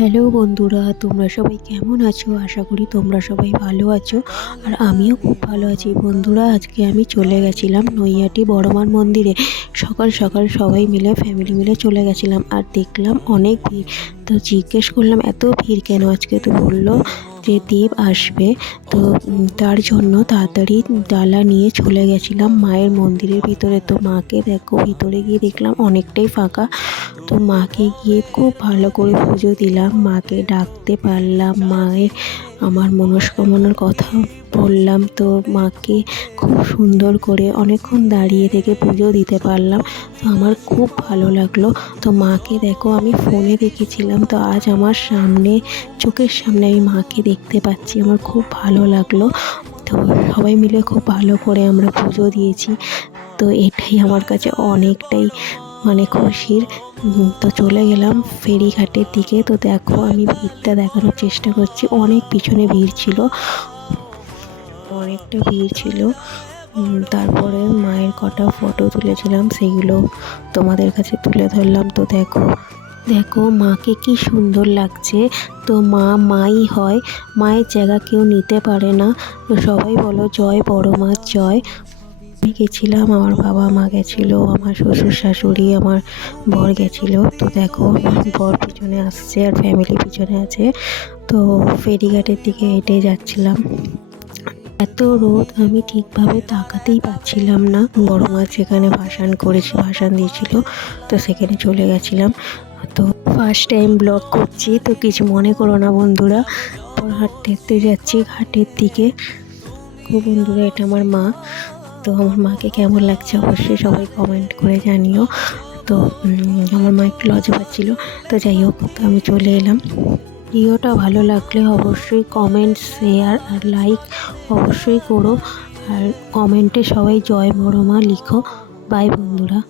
Hello বন্ধুরা, তোমরা সবাই কেমন আছো? আশা করি তোমরা সবাই ভালো আছো আর আমিও খুব ভালো আছি। বন্ধুরা, আজকে আমি চলে গেছিলাম নৈয়াটি বড়মার মন্দিরে। সকাল সকাল সবাই মিলে ফ্যামিলি মিলে চলে গেছিলাম আর দেখলাম অনেক ভিড়। তো জিজ্ঞেস করলাম, এত ভিড় কেন আজকে? তো বলল যে দেব আসবে। তো তার জন্য তাড়াতাড়ি ডালা নিয়ে চলে গেছিলাম মায়ের মন্দিরের ভিতরে। তো মাকে দেখো, ভিতরে গিয়ে দেখলাম অনেকটাই ফাঁকা। তো মাকে গিয়ে খুব ভালো করে পুজো দিলাম। মাকে ডাকতে পারলাম মায়ের আমার মনস্কামনার কথা বললাম। তো মাকে খুব সুন্দর করে অনেকক্ষণ দাঁড়িয়ে থেকে পুজো দিতে পারলাম। তো আমার খুব ভালো লাগল। তো মাকে দেখো আমি ফোনে দেখেছিলাম। তো আজ আমার সামনে, চোখের সামনে আমি মাকে দেখতে পাচ্ছি। আমার খুব ভালো লাগল। তো সবাই মিলে খুব ভালো করে আমরা পুজো দিয়েছি। তো এটাই আমার কাছে অনেকটাই মানে খুশির। তো চলে গেলাম ফেরিঘাটের দিকে। তো দেখো, আমি ভিড়টা দেখানোর চেষ্টা করছি। অনেক পিছনে ভিড় ছিল। অনেকটা ভিড় ছিল। তারপরে মায়ের কটা ফটো তুলেছিলাম, সেগুলো তোমাদের কাছে তুলে ধরলাম। তো দেখো দেখো মাকে কি সুন্দর লাগছে। তো মা মাই হয়। মায়ের জায়গা কেউ নিতে পারে না। তো সবাই বলো, জয় বড় মা, জয় আমি গেছিলাম, আমার বাবা মা গেছিল, আমার শ্বশুর শাশুড়ি, আমার বর গেছিল। তো দেখো, বর পিছনে আসছে আর ফ্যামিলি পিছনে আছে। তো ফেরিঘাটের দিকে হেঁটে যাচ্ছিলাম। এত রোদ, আমি ঠিকভাবে তাকাতেই পাচ্ছিলাম না। বড় মাছ যেখানে ভাসান করেছে, ভাসান দিয়েছিল, তো সেখানে চলে গেছিলাম। তো ফার্স্ট টাইম ব্লগ করছি, তো কিছু মনে করো না বন্ধুরা। হাঁটতে হাঁটতে যাচ্ছি, ঘাটের দিকে। বন্ধুরা, এটা আমার মা। তো আমার মাকে কেমন লাগছে অবশ্যই সবাই কমেন্ট করে জানিও। তো আমার মা একটু লজ্জা পাচ্ছিলো, তো যাই হোক, তো আমি চলে এলাম। ভিডিওটা ভালো লাগলে অবশ্যই কমেন্ট শেয়ার আর লাইক অবশ্যই করো। আর কমেন্টে সবাই জয় বড় মা লিখো। বাই বন্ধুরা।